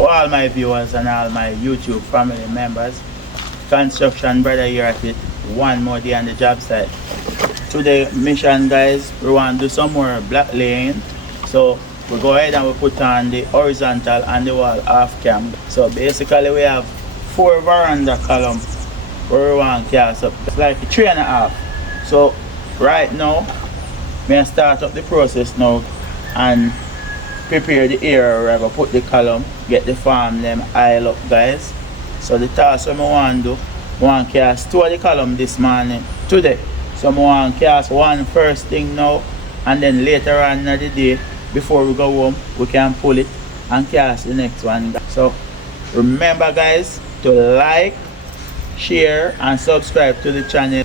to all my viewers and all my YouTube family members. Construction brother here at it. One more day on the job site. Today mission, guys, we want to do some more black laying. So we go ahead and we put on the horizontal and the wall half cam. So basically we have 4 veranda column where we want cast up. It's like 3.5. So right now, we start up the process now and prepare the area where I go put the column, get the farm them aisle up, guys. So the task what I want to do, I want to cast 2 of the column this morning, today. So I want to cast one first thing now, and then later on in the day, before we go home, we can pull it and cast the next one. So remember, guys, to like, share and subscribe to the channel.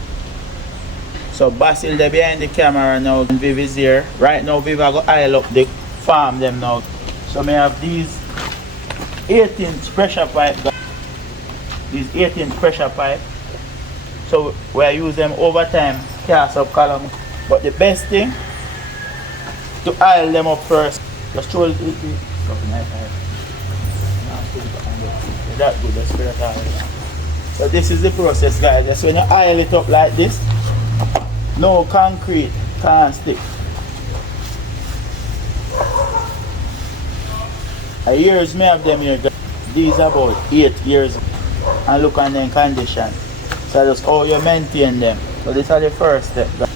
So Basil there behind the camera now and Viv is here. Right now Viv I go aisle up the farm them now. So I have these 8-inch pressure pipe. These 8-inch pressure pipe. So we use them over time, cast up column. But the best thing to aisle them up first. Just throw it that good, let's spray it out. So this is the process, guys. Just when you aisle it up like this, no concrete can't stick. Years may have them here, guys. These are about 8 years. And look on them condition. So that's how you maintain them. So these are the first step, guys.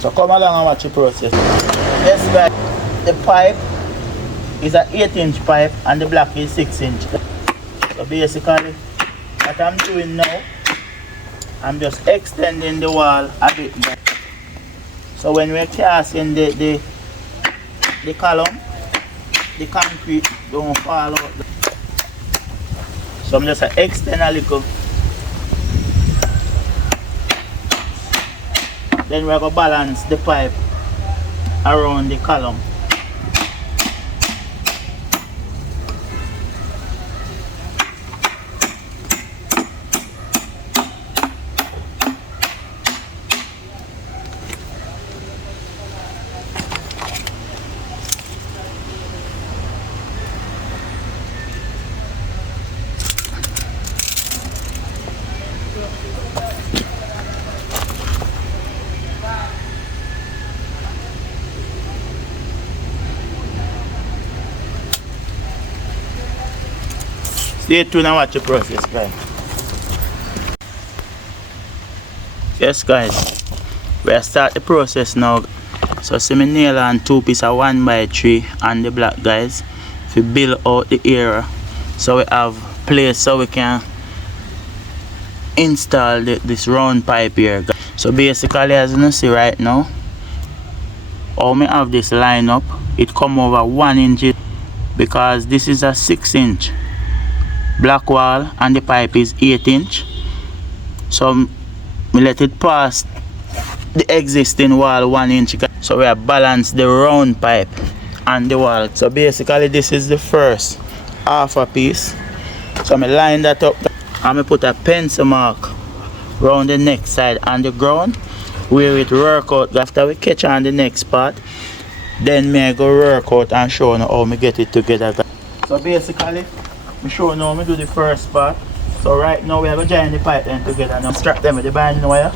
So come along and watch the process. Yes, guys, the pipe is an 8-inch pipe and the block is 6-inch. So basically, what I'm doing now, I'm just extending the wall a bit. So when we're casting the column, the concrete don't fall out. So I'm just extend a little. Then we're going to balance the pipe around the column. Stay tuned and watch the process, guys. Yes, guys, we start the process now. So see me nail on 2 pieces of 1x3 and the block, guys, to build out the area. So we have place so we can install this round pipe here, guys. So basically, as you can see right now, how me have this line up, it come over 1 inch because this is a 6-inch black wall and the pipe is 8-inch. So we let it pass the existing wall 1 inch. So we have balanced the round pipe and the wall. So basically this is the first half a piece. So I line that up and I put a pencil mark around the next side on the ground where it work out. After we catch on the next part, then I go work out and show you how I get it together. So basically, I show now I do the first part. So right now we have to join the pipe then together and strap them with the binding wire.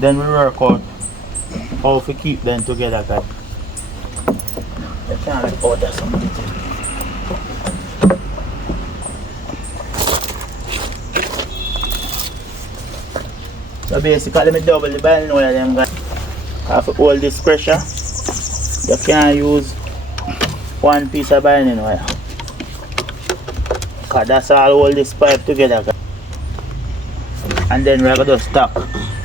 Then we work out how to keep them together, guys. You can't let out that something. So basically I double the binding wire them, guys. Have to hold this pressure. You can't use 1 piece of binding wire. Cause that's all hold this pipe together, guys. And then we're going to stop.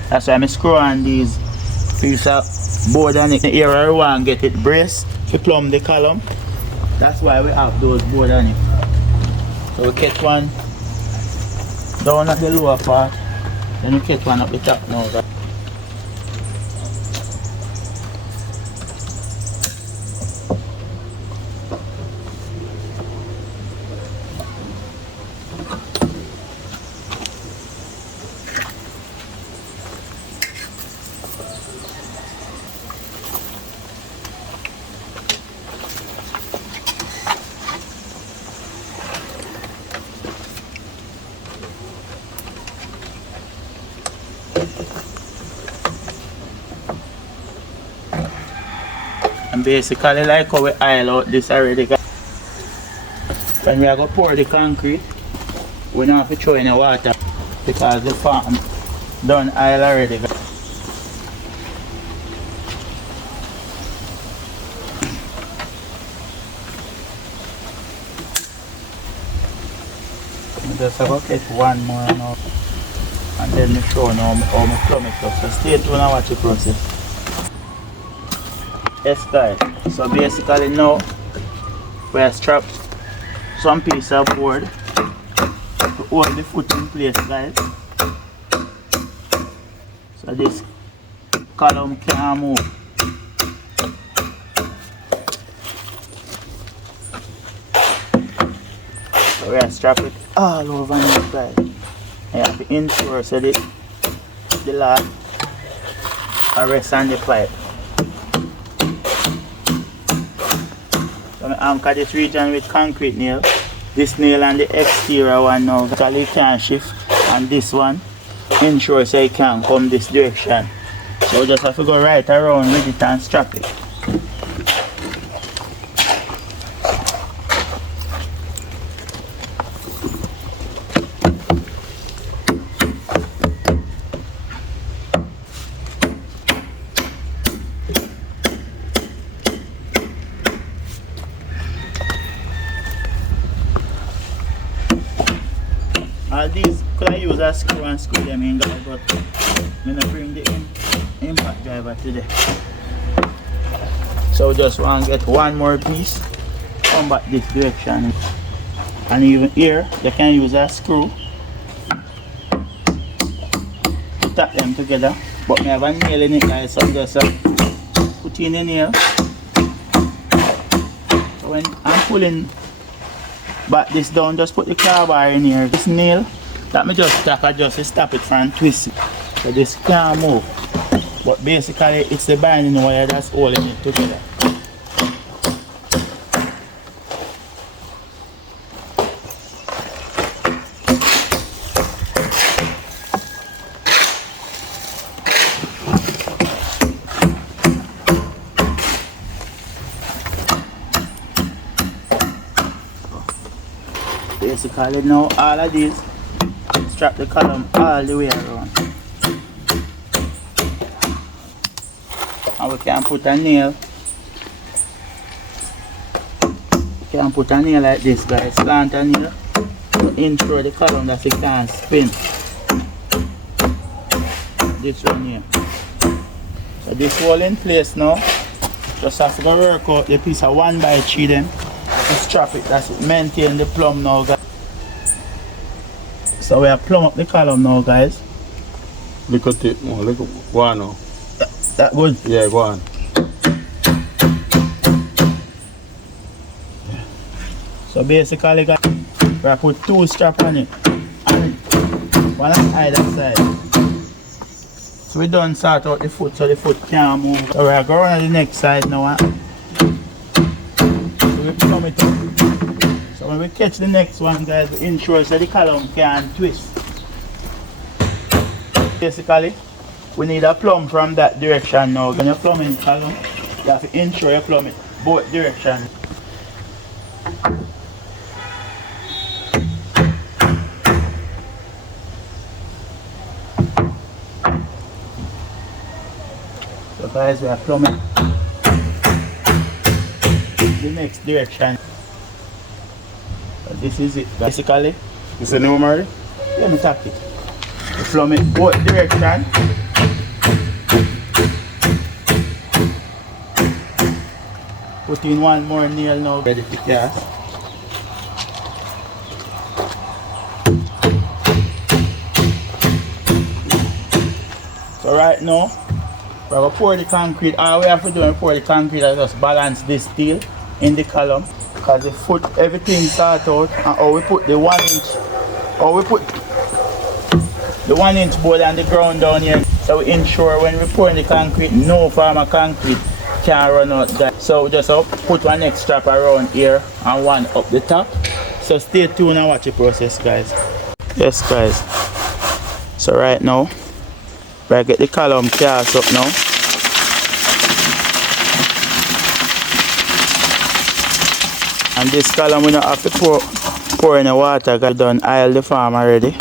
That's why I'm screw on these pieces of board on it. Here I want to get it braced to plumb the column. That's why we have those board on it. So we catch one down at the lower part, then we catch one up the top now, guys. And basically like how we oil out this already, guys. When we are going to pour the concrete, we don't have to throw any water because the farm done oil already, guys. We just have to get one more now. And then we show now how we plumb it up. So stay tuned and watch the process. Yes guys, so basically now we have strapped some piece of board to hold the foot in place, guys. So this column can't move. So we have strapped it all over this, guys. You have to ensure so the lad rests on the pipe. So I anchor this region with concrete nail. This nail and the exterior one now actually can shift, and this one ensure so it can come this direction. So we just have to go right around with it and strap it. All these could I use a screw and screw them in, guys, but I'm gonna bring the impact driver today. So just want to get one more piece, come back this direction, and even here you can use a screw to tap them together. But I have a nail in it, guys, so just put in the nail. So when I'm pulling back this down, just put the car bar in here. This nail that me just tap, I just stop it from twisting. So this can't move. But basically it's the binding wire that's holding it together. Basically now all of these strap the column all the way around, and we can put a nail. We can put a nail like this, guys, slant a nail to ensure the column that it can spin. This one here. So this all in place now. Just have to go work out the piece of 1x3 then to strap it. That's it. Maintain the plumb now, guys. So we have plumb up the column now, guys. Look at it, look at one now. That good? Yeah, go on. So basically, guys, we have put two straps on it, and one on either side. So we done sort out the foot so the foot can't move. So we are going on the next side now. So we plumb it up. So when we catch the next one, guys, we ensure so the column can twist. Basically, we need a plumb from that direction now. When you're plumbing the column, you have to ensure you plumb it both directions. So guys, we are plumbing the next direction. So this is it. Basically, Is it new, Mary? let me tap it. We plumb it both direction. Put in one more nail now, ready to cast. So right now, we're going to pour the concrete. All we have to do is pour the concrete and just balance this steel in the column. Because the foot, everything start out, and how we put the 1 inch, how we put the 1 inch board on the ground down here. So we ensure when we pour in the concrete, no form of concrete can run out that. So we just put one next strap around here and one up the top. So stay tuned and watch the process, guys. Yes, guys. So right now, we get the column cast up now. And this column we don't have to pour in the water, got done oil the farm already.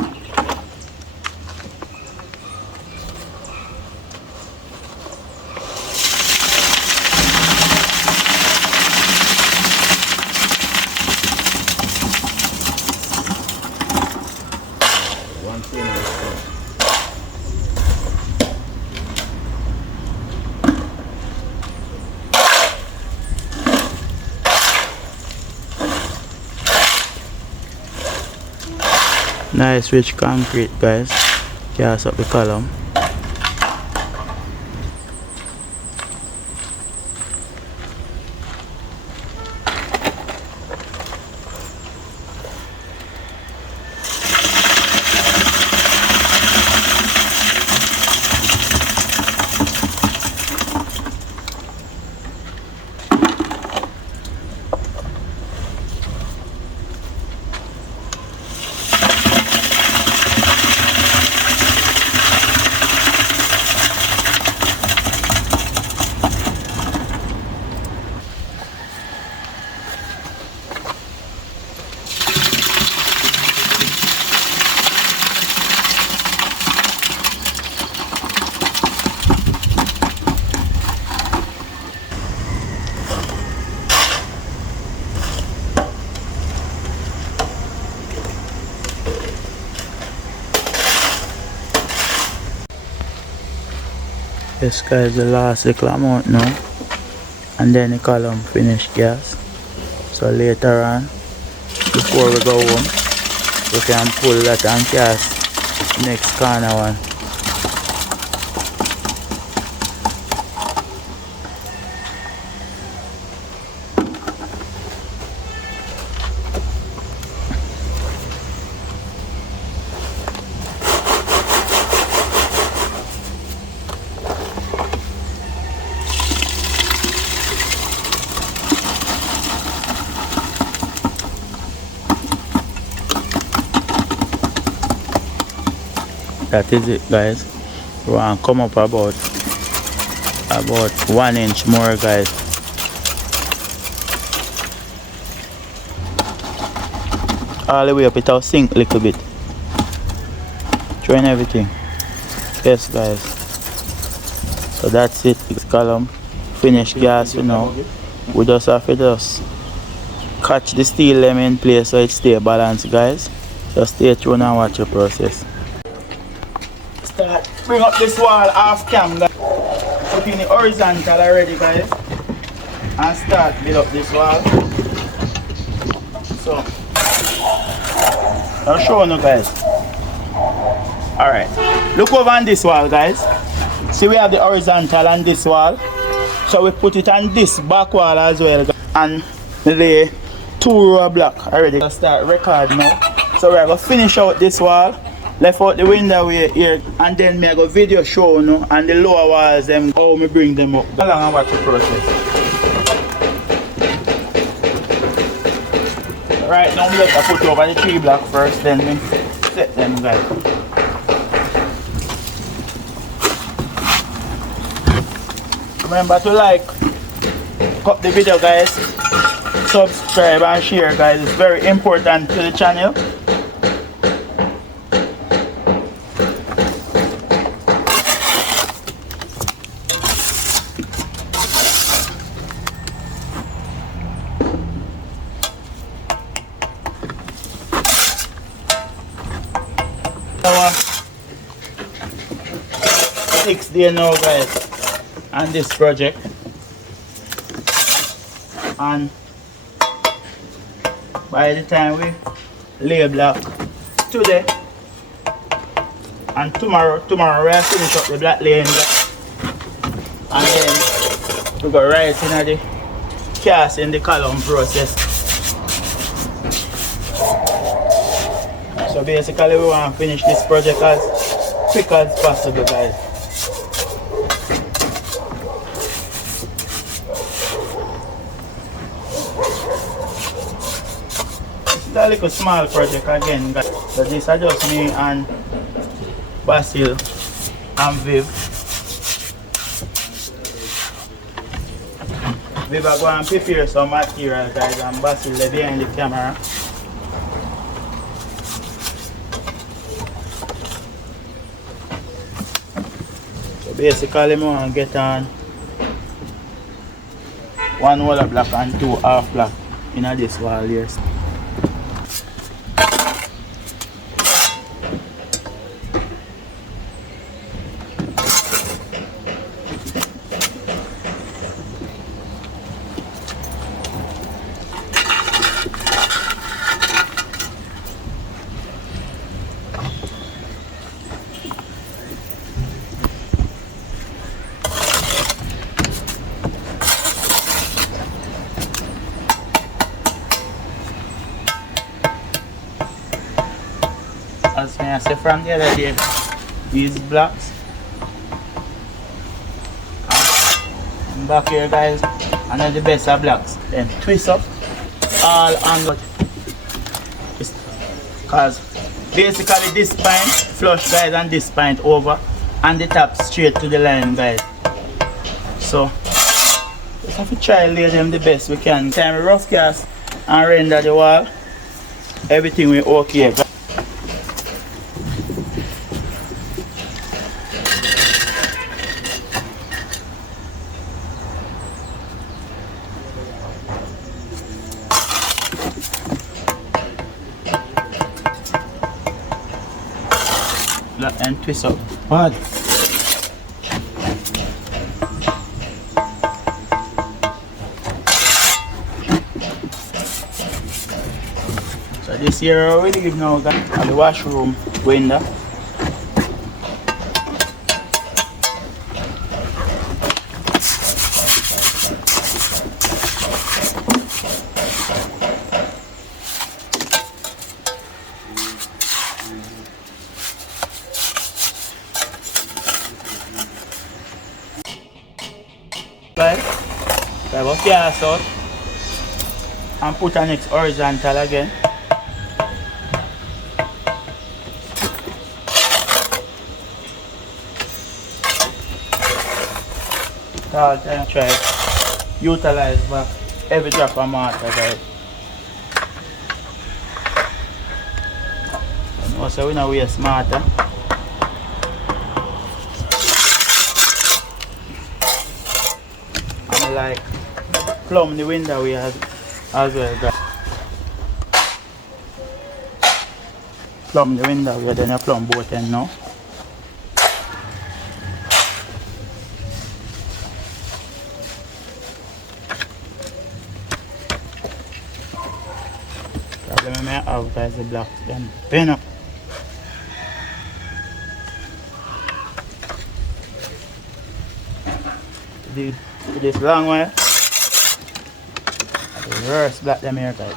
Nice rich concrete, guys. Cast up the column. This guy is the last little amount now, and then the column finished gas. So later on, before we go home, we can pull that and cast next corner one. That is it, guys. We want to come up about 1 inch more, guys. All the way up, it'll sink a little bit. Trying everything. Yes, guys. So that's it. This column finished gas, you know. We just have to just catch the steel them in place so it stay balanced, guys. Just stay tuned and watch the process. Bring up this wall half cam, guys. Put in the horizontal already, guys, and start build up this wall. So I'll show you, guys. Alright, look over on this wall, guys. See, we have the horizontal on this wall, so we put it on this back wall as well, guys. And lay 2 row block already. I'll start record now. So we're gonna finish out this wall. Left out the window here, and then me I go video show, you know, and the lower walls them how me bring them up. Go along and watch the process. Right now me just put over the 3 block first, then me set them, guys. Remember to like, cut the video, guys, subscribe and share, guys. It's very important to the channel. Our 6th day now, guys, on this project, and by the time we lay block today and tomorrow we will finish up the black laying, and then we go right into the cast in the column process. So basically we want to finish this project as quick as possible, guys. This is a little small project again, guys. So this is just me and Basil and Viv. We will go and prepare some material, guys, and Basil there behind the camera. So basically, I want to get on one wall block and two half block in this wall here. As I say from the other day, these blocks. And back here, guys, another the best of blocks. Then twist up all angle. Because basically this point flush, guys, and this point over, and the top straight to the line, guys. So just have to try lay them the best we can. Time we rough cast and render the wall, everything will okay. And twist up. What? So this here already give now the washroom window. I will cast out and put an next horizontal again. All time try utilize back every drop of mortar, guys. And also we don't waste mortar. And like plumb the window we have as well, guys. Plumb the window we then a plumb both end now. Problem I may have, guys, the blocks then pin up. This long way. Reverse black them here, guys.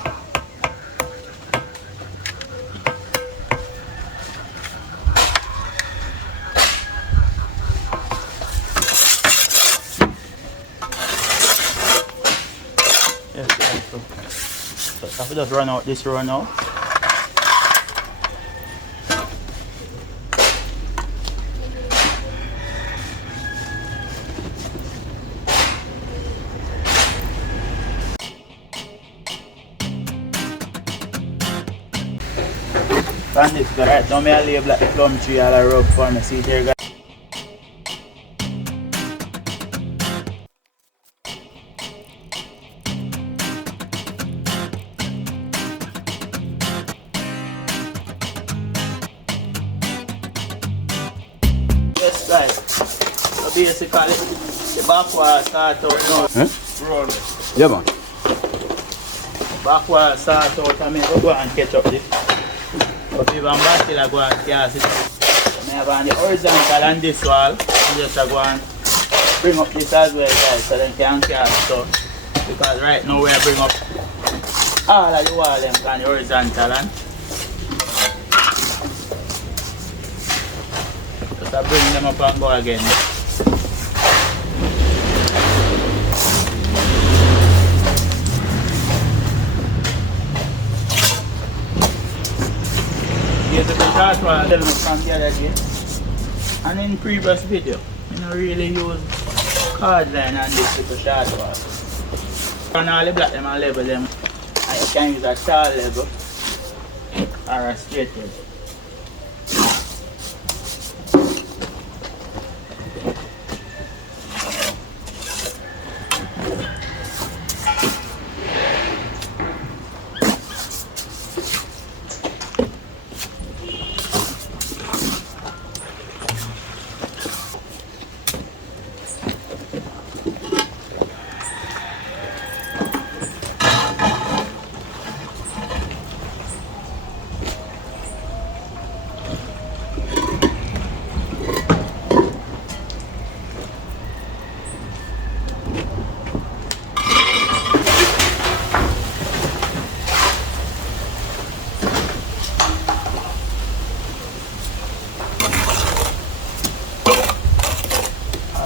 Yes, guys. So I have to just run out this row now. And this guy right now, I label like the plum tree all I rub for me. See there, guys. Yes, guys. So basically, the back wall start out now. Run. Yeah, man. Back wall start out and I go and catch up this. But if I'm back till I go and cast it, I have on the horizontal on this wall, and just go and bring up this as well, guys, so then can cast so. Because right now we bring up all of the wall them on the horizontal and just bring them up and go again. That's what I tell me from the other day. And in previous video, I don't really use card line on this little short wall. And all the black them and level them. And you can use a tall level or a straight edge.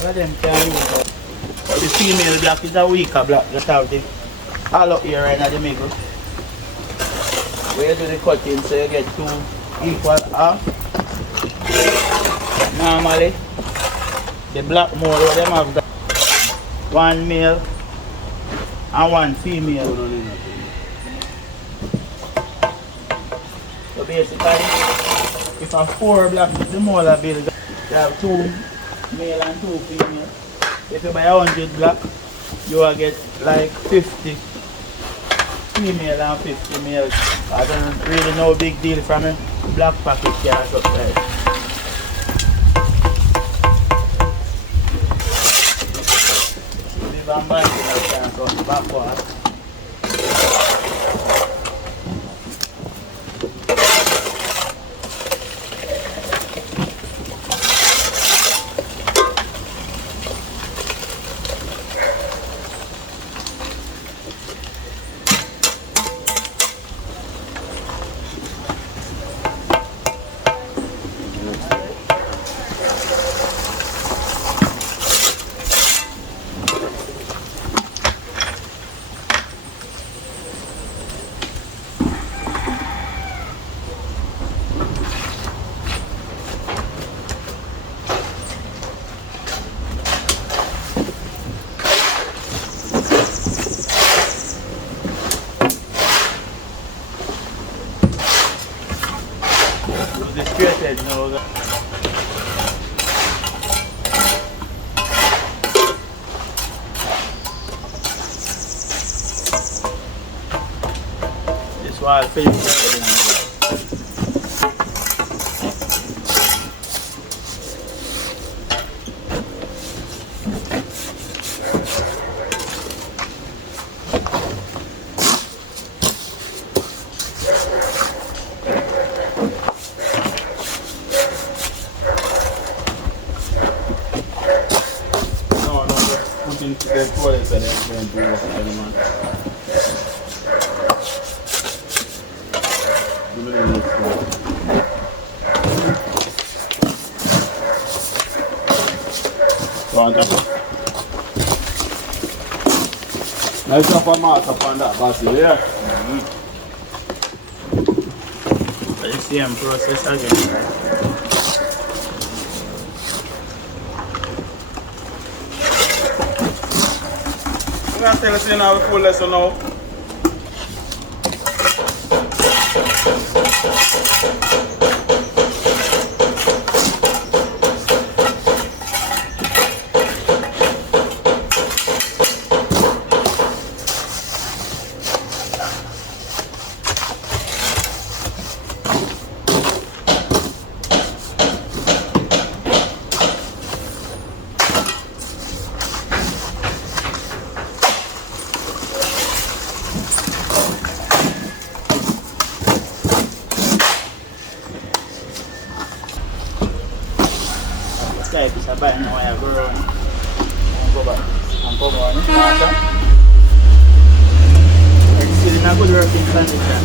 All of them can use it. But the female black is a weaker black. Just have the all up here right now the middle. Where you do the cutting so you get two equal half. Normally the black mold what them have got one male and one female. So basically if a 4 black the mold are built you have 2 male and 2 female. If you buy 100 black, you will get like 50 female and 50 male. I don't really know big deal from a black packet car supply. If I'm buying that chance on the back part. The straight edge now. This wall finish. The toilets and everything to work man. Nice up a mark up on that basil, yeah? The same process again, right? I'm going to tell you now a full lesson now. Type is a bad now I go around and go back and come on. It's still in a good working condition.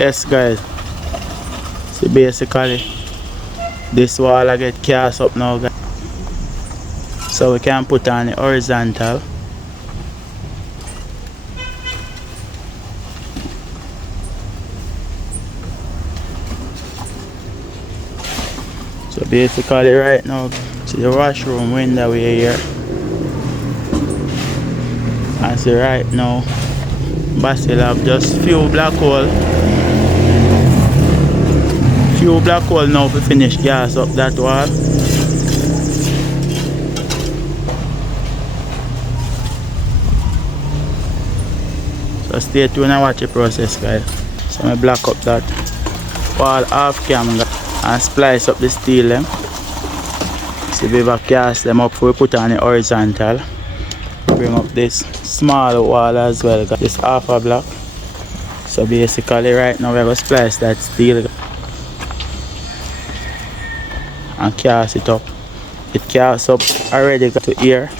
Yes guys, so basically this wall I get cast up now guys, so we can put on the horizontal. So basically right now, see the washroom window way here, and see right now Basil have just few black hole now to finish gas up that wall. So stay tuned and watch the process guys. So I block up that wall half cam and splice up the steel them. So we will cast them up before we put on the horizontal. Bring up this small wall as well, this half a block. So basically right now we're going to splice that steel and cast it up. It casts up already to here,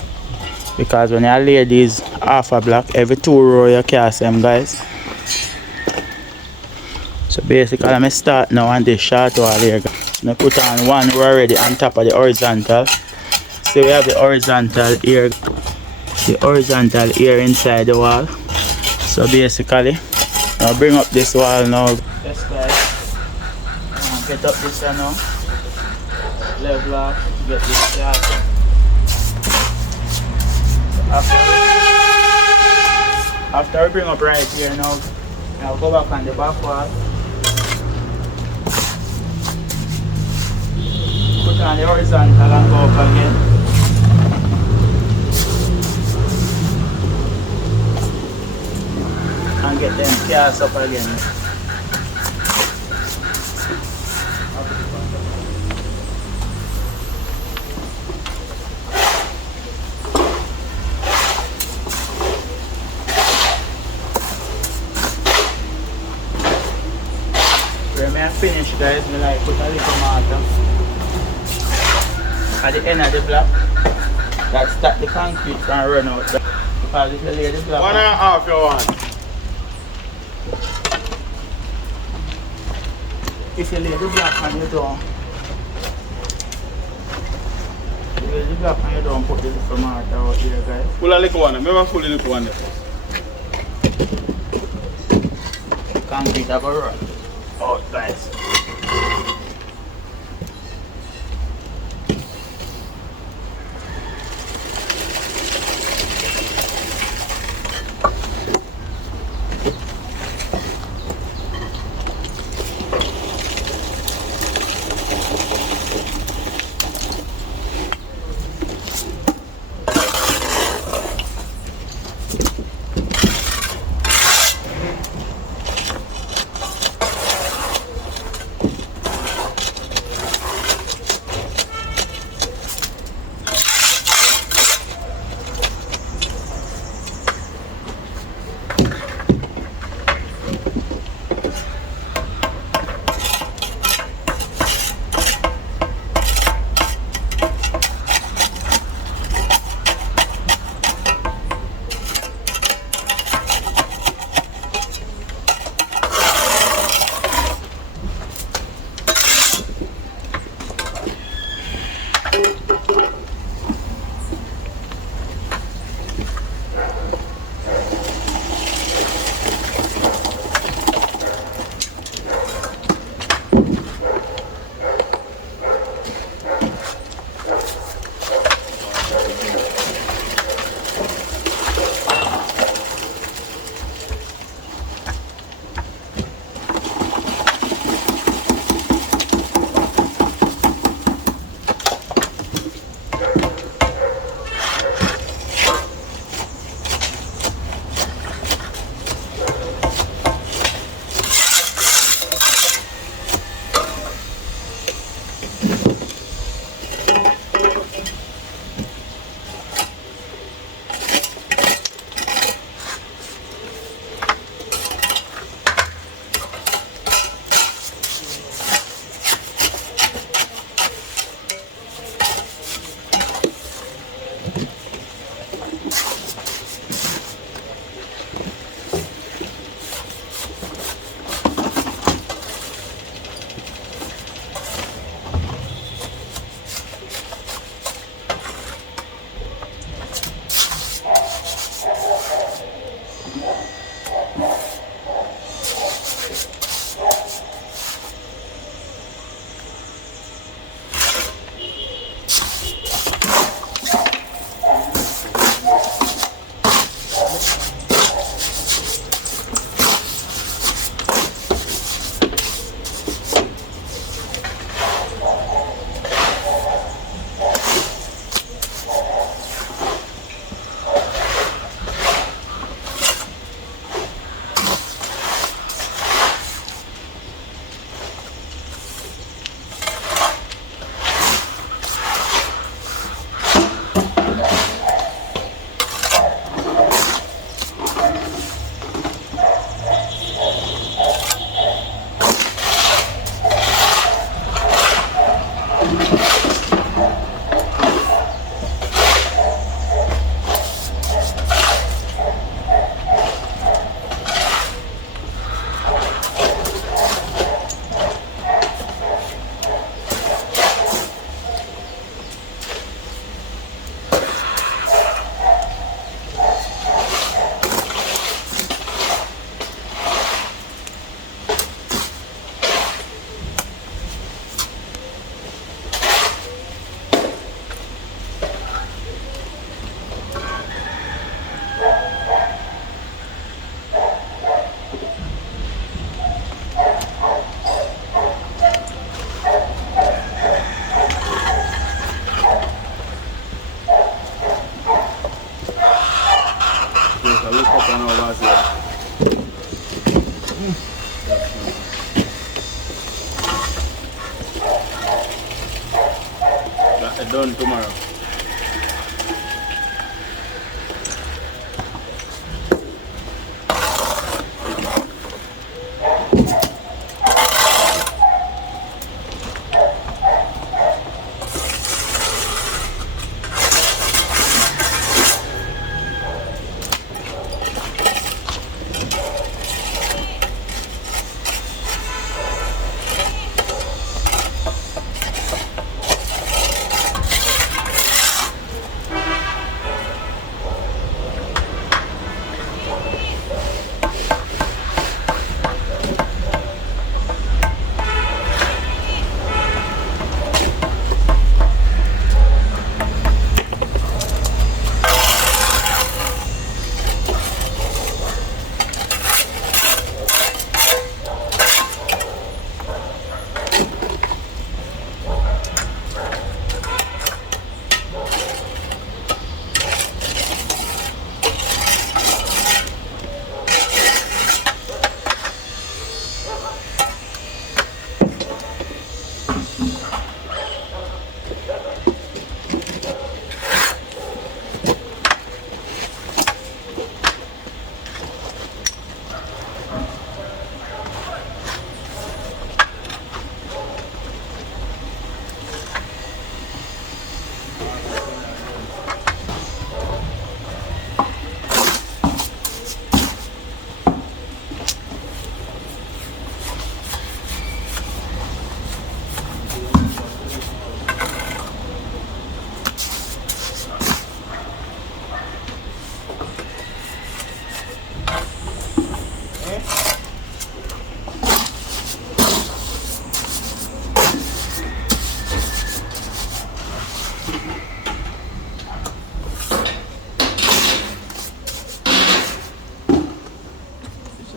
because when you lay these half a block, every 2 rows you cast them guys. So basically I'm going to start now on this short wall here. I put on 1 row already on top of the horizontal. So we have the horizontal here. The horizontal here inside the wall. So basically I'll bring up this wall now. Yes guys, get up this one now. Level up, get this shot. After we bring up right here now, I'll go back on the back wall. Put on the horizontal and go up again. And get them cast up again. When I finish guys, I like put a little mortar at the end of the block that stop the concrete from run out. Because if you lay the block 1.5 you want. If you lay the block on your door, put the little mortar out here guys. Full of little one, remember full of little one there. Concrete have a run out guys.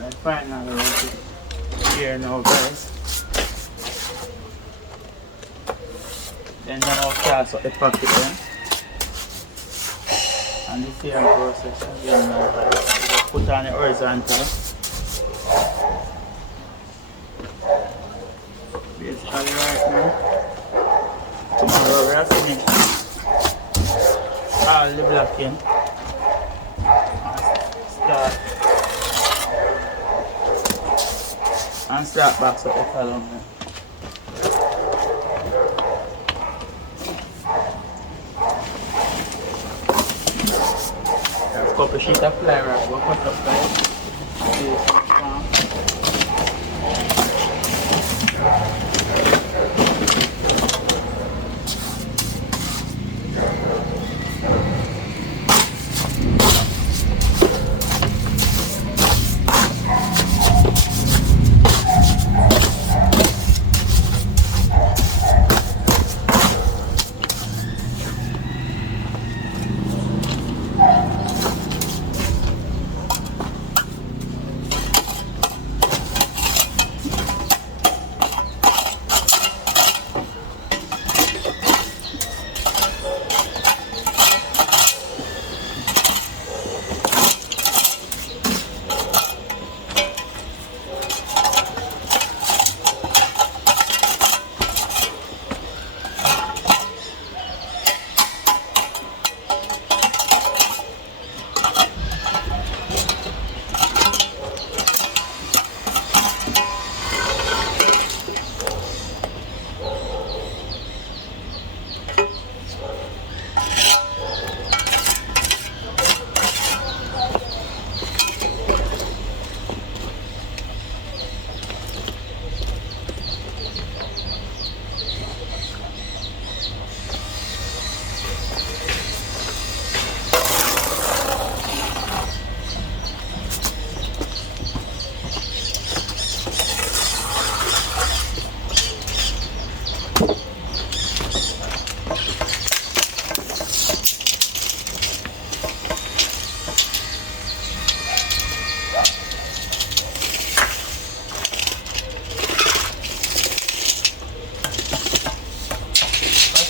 Let's finally run it here now, guys. Then now cast out the pocket then. And the same process again now, guys. We just put on the horizontal. Basically right now, tomorrow we are finished all the blocking. And start box up the column. There's a couple sheets of fly wrap, we'll cut up guys.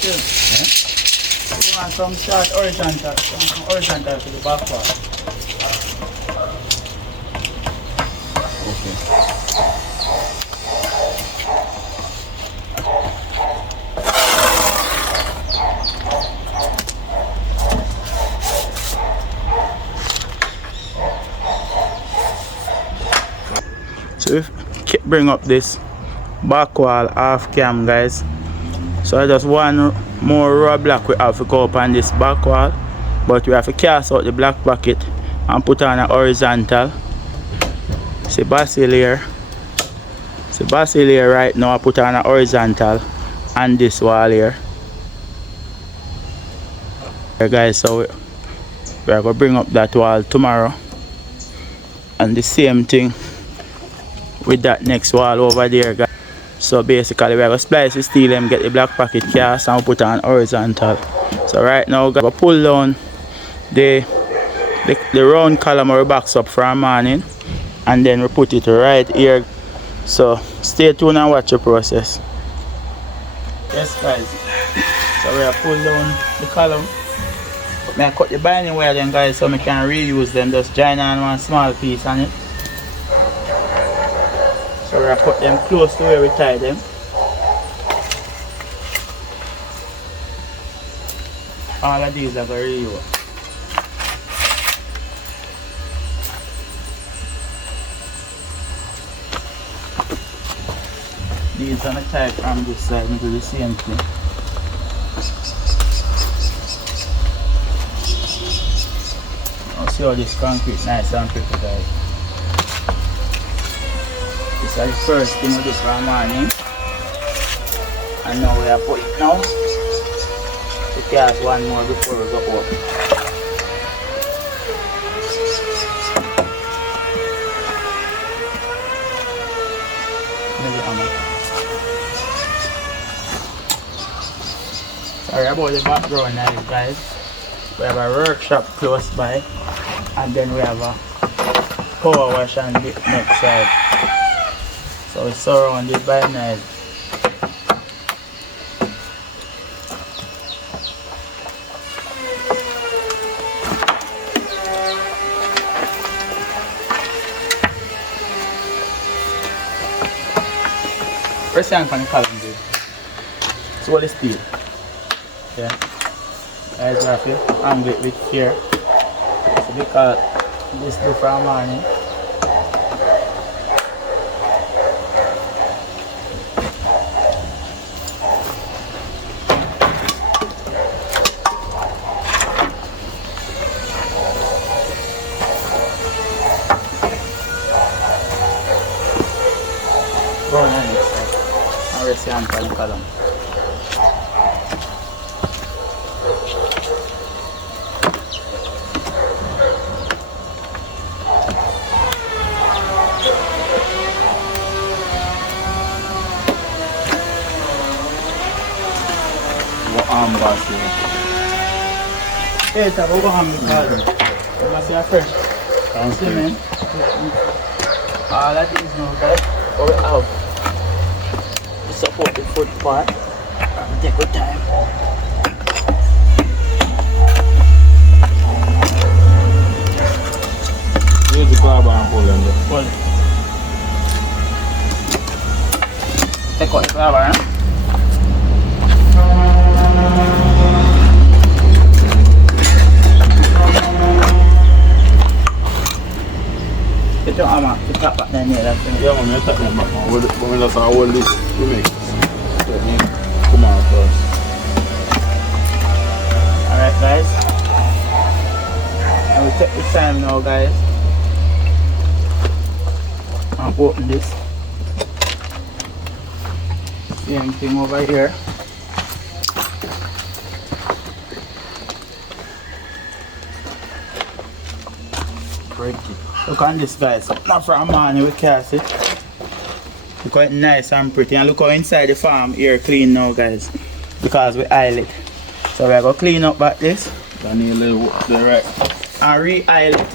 You want some short horizontal to the back wall. Okay. So if bring up this back wall half cam, guys. So I just one more raw block we have to go up on this back wall, but we have to cast out the black bucket and put on a horizontal. See basil here. See basil here right now. I put on a horizontal on this wall here. Okay, guys, so we are going to bring up that wall tomorrow, and the same thing with that next wall over there, guys. So basically we're going to splice the steel and get the black pocket cast and put on horizontal. So right now we're going to pull down the round column or box up for a morning, and then we put it right here. So stay tuned and watch the process. Yes guys, so we are pull down the column. I cut the binding wire then, guys, so I can reuse them. Just join on one small piece on it. So we're going to put them close to where we tie them. All of these are going to reuse. These are the type from this side and do the same thing. I'll see how this concrete nice and pretty, guys. This is the first thing we do for a morning. And now we are putting it now. We cast one more before we go up. Sorry about the background now, guys. We have a workshop close by, and then we have a power wash on the next side. So it's surrounded by knives. Press down on the column there. It's all the steel. Yeah. Guys, we have to angle it with care. So because this do for a morning. Go on this side. And rest your hand on the column. Boss here. Hey, it's a go on because you must see a fresh cement. All that is now guys. But we have to support the foot part. And take good time. Use the carbon and pull them there. Pull. Take out the flour, huh? Get your arm out, you tap back down there, that's it. Yeah, man, I tap them back, man. When we just hold this, we make it. Come on first. Alright, guys. And we take the time now, guys. And open this. Same thing over here. Break it. Look on this, guys. Not for a morning, we cast it. Look how it's nice and pretty. And look how inside the farm here clean now, guys. Because we oil it. So we're going to clean up back this. I need a little the right. And re-oil it.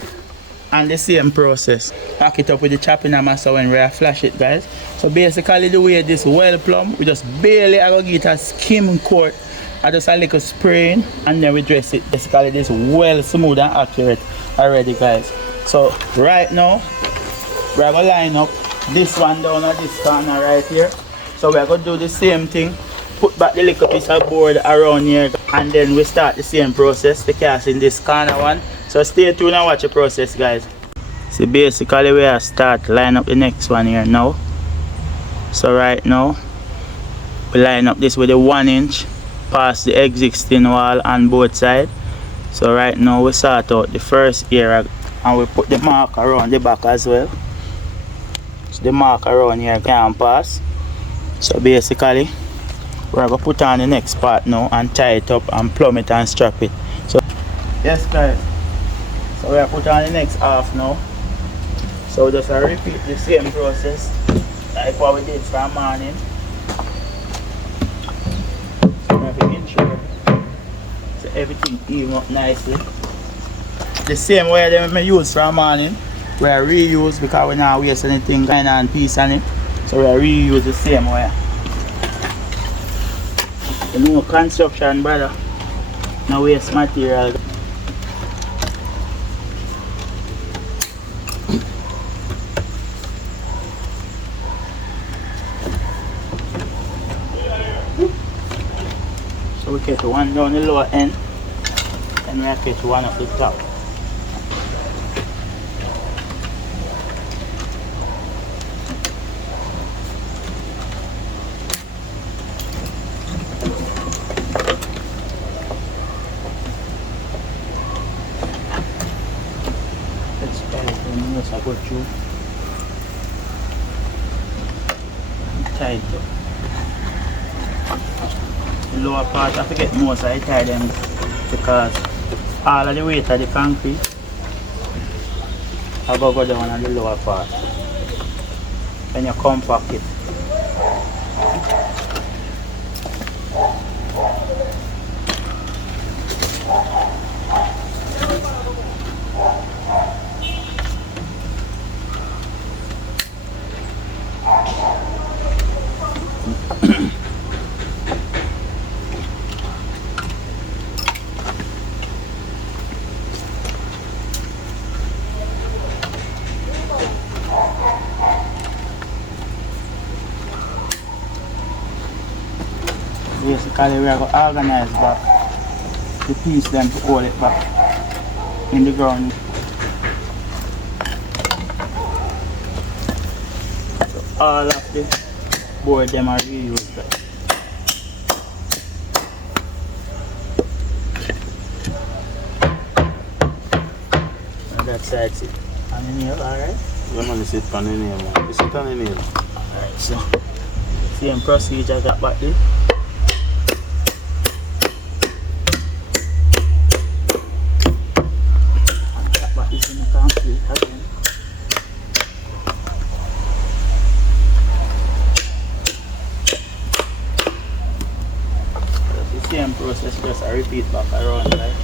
And the same process. Pack it up with the chopping hammer so when we flash it, guys. So basically the way this well plumb, we just barely are going to get a skim coat. I just a little spraying and then we dress it. Basically this well smooth and accurate already, guys. So right now, we're going to line up this one down at this corner right here. So we're going to do the same thing. Put back the little piece of board around here and then we start the same process, the cast in this corner one. So stay tuned and watch the process, guys. So basically we are start line up the next one here now. So right now, we line up this with a 1 inch past the existing wall on both sides. So right now we sort out the first area and we put the mark around the back as well. So the mark around here can pass. So basically we're going to put on the next part now and tie it up and plumb it and strap it. So yes, guys. So we are put on the next half now. So we just repeat the same process like what we did for morning. So we have to ensure so everything even up nicely. The same way that we use for morning, we are reuse because we not waste anything kind and piece on it. So we are reuse the same way. You know, construction, brother, no waste material. So we catch one down the lower end and we catch one up the top. Let's try it as I go through. Tight up. The lower part I forget most I tie them because all of the weight of the concrete I go down on the lower part. When you compact it. basically we are going to organize back the piece then to hold it back in the ground. So all of the board them are reused. And that side sit on the nail, alright? Yeah, man, sit on the nail, man. You sit on the nail. Alright, so same procedure got back there. Got back this in the concrete again. So the same process, just a repeat back around, right?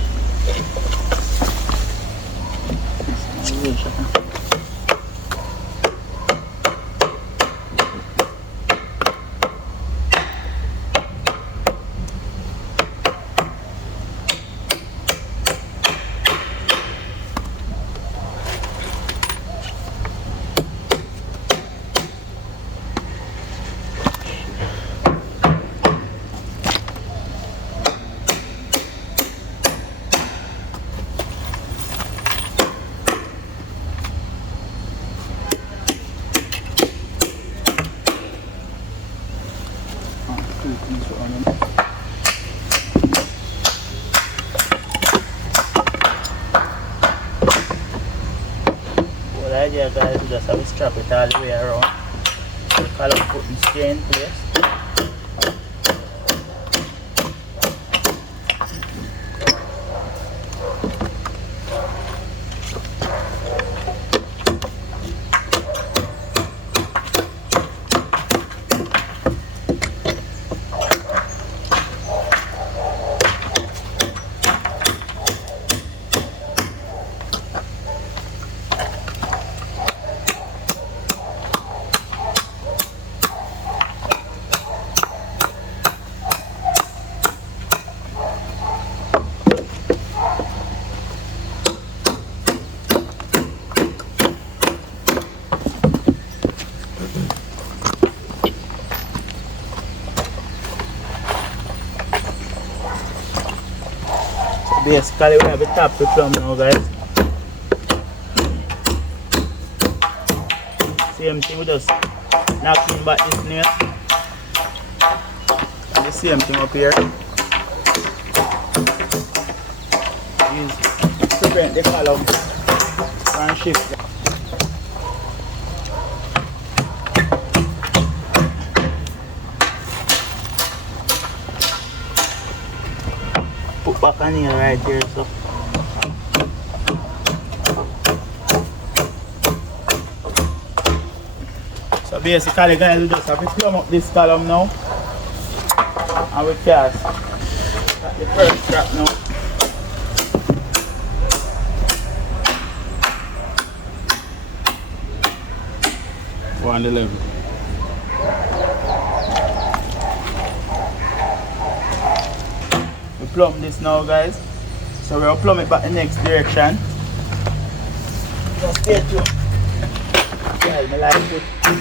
The idea, guys, is just have to strap it all the way around. The column putting stay in place. Basically, we have a top to plumb now, guys. Same thing, we just knocking back this nail. And the same thing up here. Use to prevent the column from shifting. Put back a nail right here, so basically, guys, we just have to plumb up this column now, and we cast at the first strap now. Go on the level. We plumb this now, guys, so we'll plumb it back the next direction. Just stay tuned. Guys, I like to put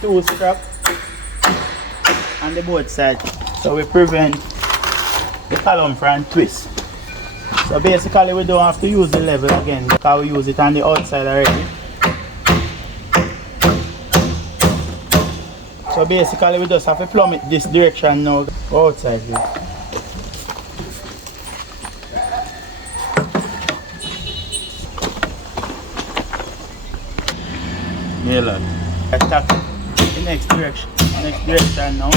2 straps on the both sides, so we prevent the column from twist. So basically, we don't have to use the level again because we use it on the outside already. So basically, we just have to plumb it this direction now, outside here. Yeah, lad. Attack the next direction now.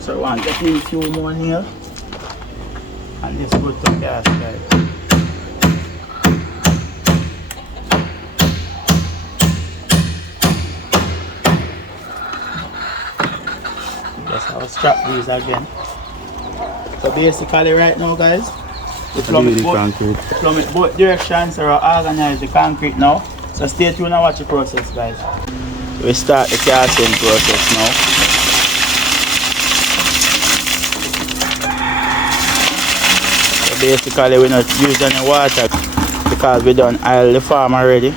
So one, get a few more nails, and this good to cast, guys. Just have to strap these again. So basically, right now, guys, we plumb it both directions, so we'll organize the concrete now. So stay tuned and watch the process, guys. We start the casting process now. So basically, we're not using any water because we done oil the farm already.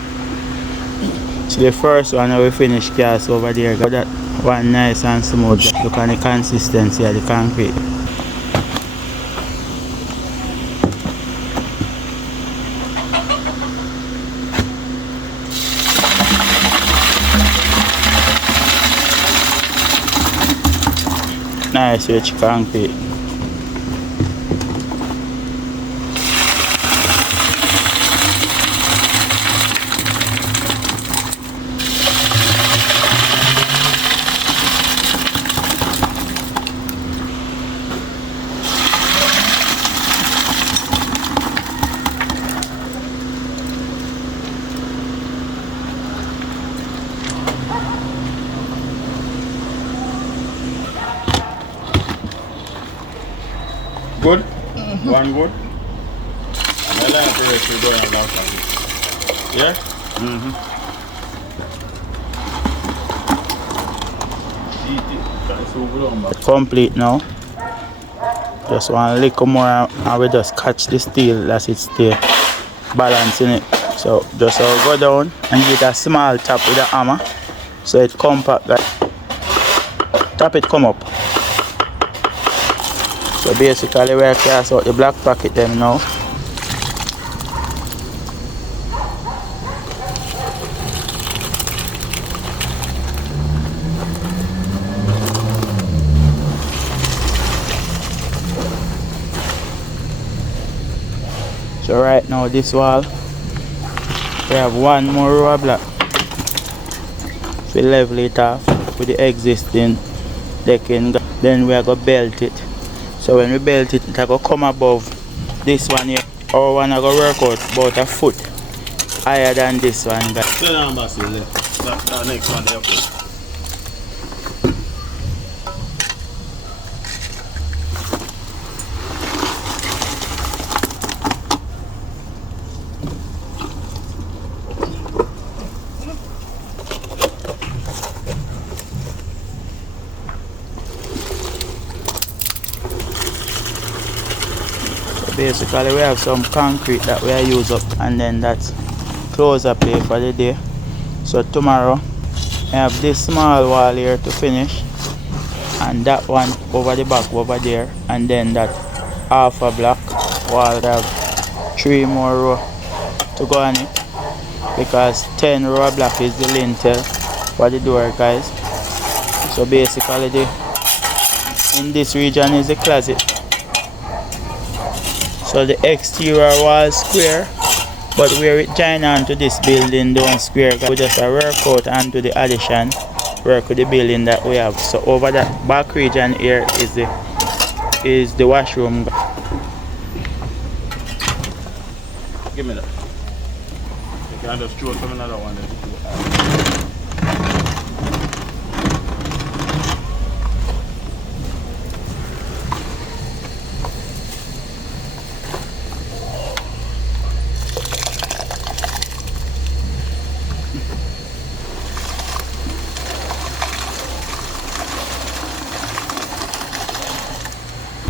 So the first one we finish cast over there. Got that One nice and smooth. Look at the consistency of the concrete. Nice rich concrete. Good? One good? I like the rest of going along for it. Yeah? Complete now. Just one little more and we just catch the steel that it stay balancing it. So just go down and get a small tap with a hammer so it compact. Tap it come up. So basically we cast out the black packet them now. So right now this wall we have one more row of black. We level it off with the existing decking. Then we are going to belt it. So when we belt it, it will come above this one here. Our one will work out about a foot higher than this one. That next one there. Basically we have some concrete that we use up and then that's closer play for the day. So tomorrow I have this small wall here to finish and that one over the back over there and then that half a block wall. I have 3 more row to go on it because 10 row of black is the lintel for the door, guys. So basically in this region is the closet. So the exterior wall square, but where it join onto this building don't square. We just work out onto the addition, work with the building that we have. So over that back region here is the washroom. Give me that. You can just throw some another one there.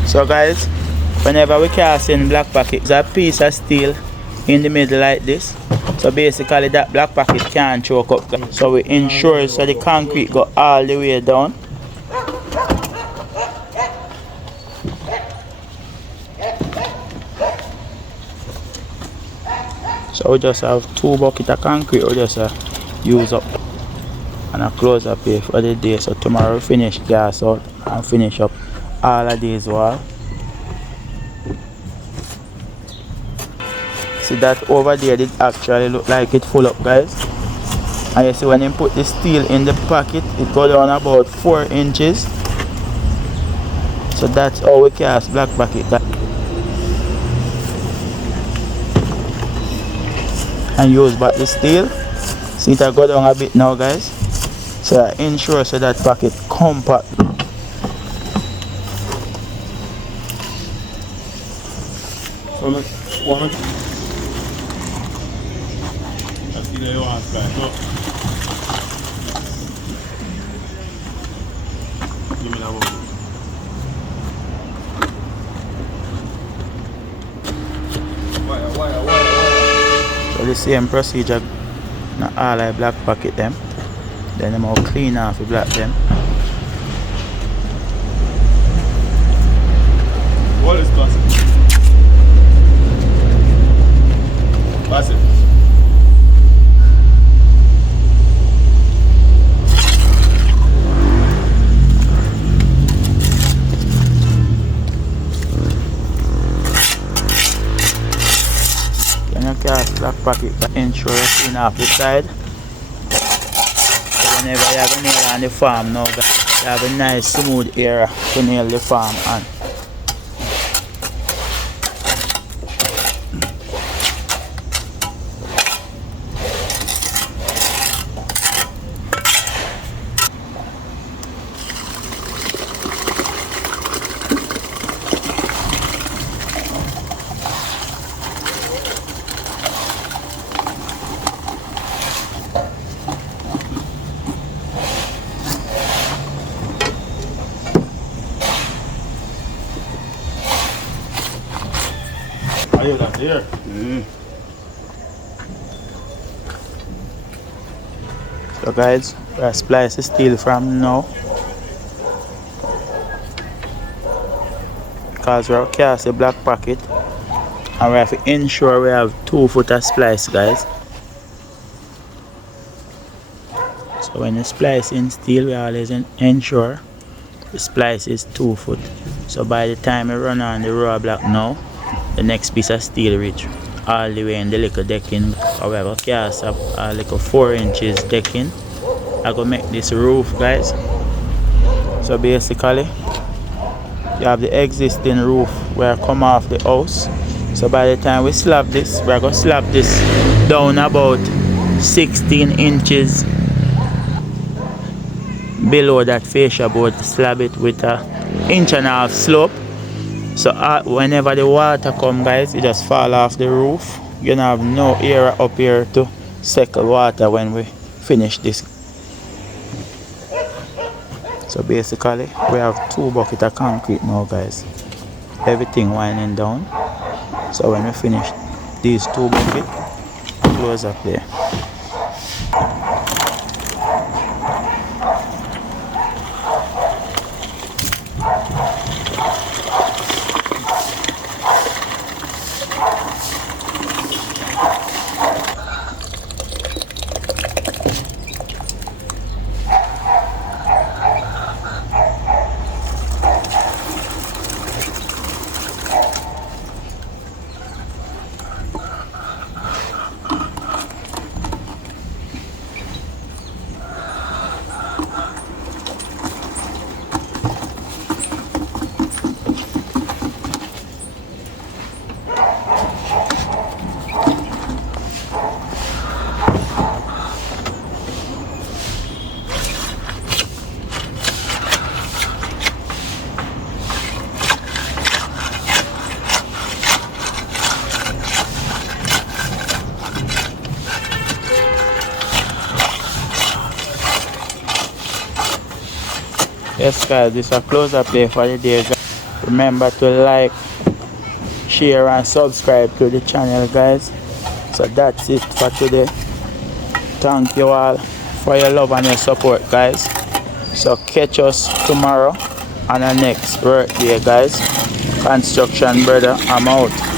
So guys, whenever we cast in black packet, there's a piece of steel in the middle like this. So basically that black packet can't choke up. So we ensure so the concrete go all the way down. So we just have 2 buckets of concrete we just use up and a close up here for the day. So tomorrow we finish gas out and finish up all of these wall. See that over there did actually look like it full up, guys. And you see when you put the steel in the pocket it go down about 4 inches. So that's how we cast black packet. And use back the steel. See it go down a bit now, guys. So ensure so that packet compact. So let's one. I see that you want to back up. Give me that one. Wire. So the same procedure, now all I black packet them. Then I'm all clean off the black them. What is classic? Classic. When you cast black pocket, ensure you clean off the side. So whenever you have a nail on the farm now, you have a nice smooth area to nail the farm on. Are you not here? So guys, we are splice the steel from now. Because we are cast the black pocket and we have to ensure we have 2 foot of splice, guys. So when you splice in steel, we always ensure the splice is 2 foot. So by the time we run on the raw block now, the next piece of steel reach all the way in the little decking. However, cast up a little 4 inches decking. I go make this roof, guys. So basically, you have the existing roof where I come off the house. So by the time we slab this, we're going to slab this down about 16 inches below that fascia board. Slab it with a 1.5 inch slope. So whenever the water come, guys, it just fall off the roof. You don't have no area up here to settle water when we finish this. So basically, we have 2 buckets of concrete now, guys. Everything winding down. So when we finish these 2 buckets, close up there. Yes guys, this is a close up there for the day, guys. Remember to like, share and subscribe to the channel, guys. So that's it for today. Thank you all for your love and your support, guys. So catch us tomorrow on the next work day, guys. Construction brother, I'm out.